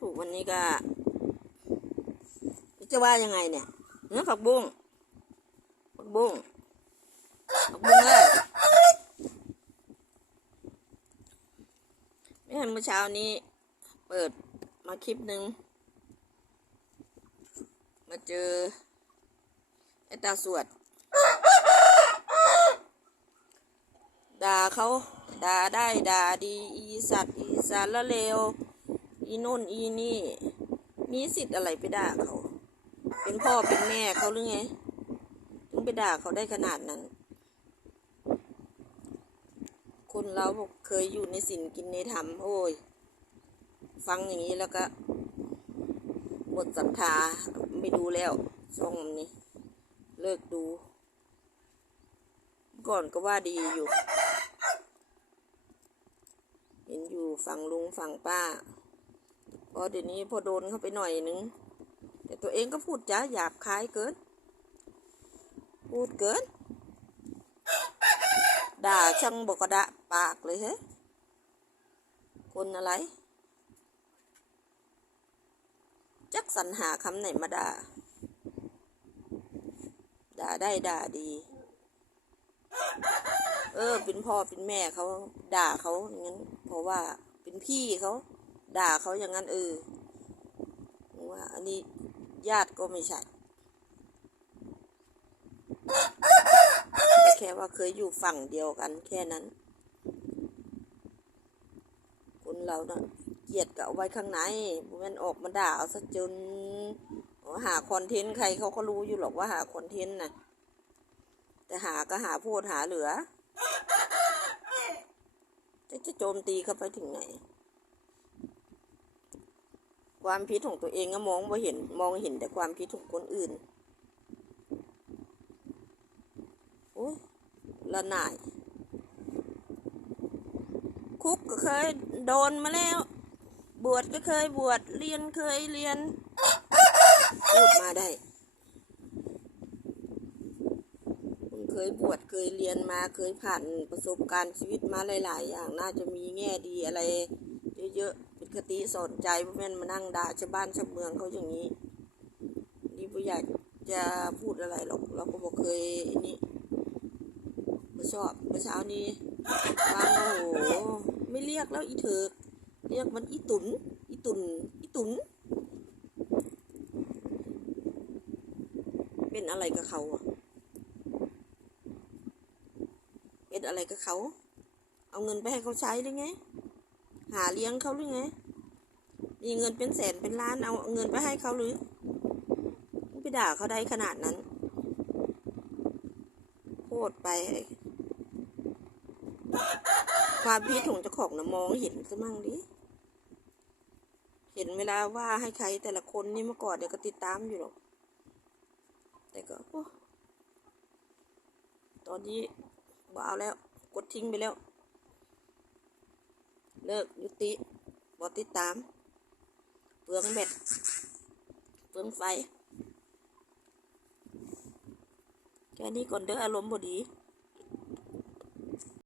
ถูกวันนี้ก็จะว่ายังไงเนี่ยเนื้อผักบุ้งผักบุ้งผักบุ้งเลยไม่เห็นเมื่อเช้านี้ เปิดมาคลิปหนึ่งมาเจอ ไอตาสวดด่าเขาด่าได้ด่าดีอีสัตว์อีสารละเลวอีนู่นอีนี่ มีสิทธิ์อะไรไปด่าเขา เป็นพ่อเป็นแม่เขาหรือไงถึงไปด่าเขาได้ขนาดนั้น คนเราเคยอยู่ในศีลกินในธรรมโอ้ย ฟังอย่างนี้แล้วก็ หมดศรัทธาไม่ดูแล้วช่องนี้ เลิกดู ก่อนก็ว่าดีอยู่ เห็นอยู่ฝั่งลุงฝั่งป้าพอเดี๋ยวนี้พอโดนเข้าไปหน่อยนึง แต่ตัวเองก็พูดจ้าหยาบคายเกิน พูดเกิน ด่าช่างบกกระดะปากเลยเฮ้คนอะไร จักสรรหาคำไหนมาด่า ด่าได้ด่าดี เออ เป็นพ่อเป็นแม่เขาด่าเขาอย่างนั้น เพราะว่าเป็นพี่เขาด่าเขาอย่างนั้นเออว่า อันนี้ญาติก็ไม่ใช่แค่ว่าเคยอยู่ฝั่งเดียวกัน แค่นั้น คนเราเนาะเกลียดก็เอาไว้ข้างในมันออกมาด่าเอาซะจน หาคอนเทนต์ใครเขาก็รู้อยู่หรอกว่าหาคอนเทนต์นะแต่หาก็หาพูดหาเหลือ จะจะโจมตีเขาไปถึงไหน ความผิดของตัวเองก็มองไม่เห็นมองเห็นแต่ความผิดของคนอื่นโอ้ยละนาย คุกก็เคยโดนมาแล้ว บวชก็เคยบวชเรียนเคยเรียน พูดมาได้คุณเคยบวชเคยเรียนมาเคยผ่านประสบการณ์ชีวิตมาหลาย ๆ อย่างน่าจะมีแง่ดีอะไร เยอะๆเป็นคติสอนใจพ่อแม่นมานั่งด่าชาวบ้านชาวเมืองเขาอย่างนี้นี่ผู้อยากจะพูดอะไรหรอก เราก็บอกเคยนี่ไม่ชอบเมื่อเช้านี้ฟังโอ้โหไม่เรียกแล้วอีเถิกเรียกมันอีตุนอีตุนอีตุน เป็นอะไรกับเขาอะ เป็นอะไรกับเขา เอาเงินไปให้เขาใช้หรือไง หาเลี้ยงเขาหรือไง มีเงินเป็นแสนเป็นล้านเอาเงินไปให้เขาหรือไปด่าเขาได้ขนาดนั้นโคตรไป ความพิษของเจ้าของนะมองเห็นซะมั่งดิเห็นเวลาว่าให้ใครแต่ละคนนี่เมื่อก่อนเดี๋ยวก็ติดตามอยู่หรอก แต่ก็โอ้ตอนนี้บ่เอาแล้ว กดทิ้งไปแล้ว เลิกยุติบอติดตาม เปลืองเบ็ด เปลืองไฟ แค่นี้ก่อนเด้ออารมณ์บดี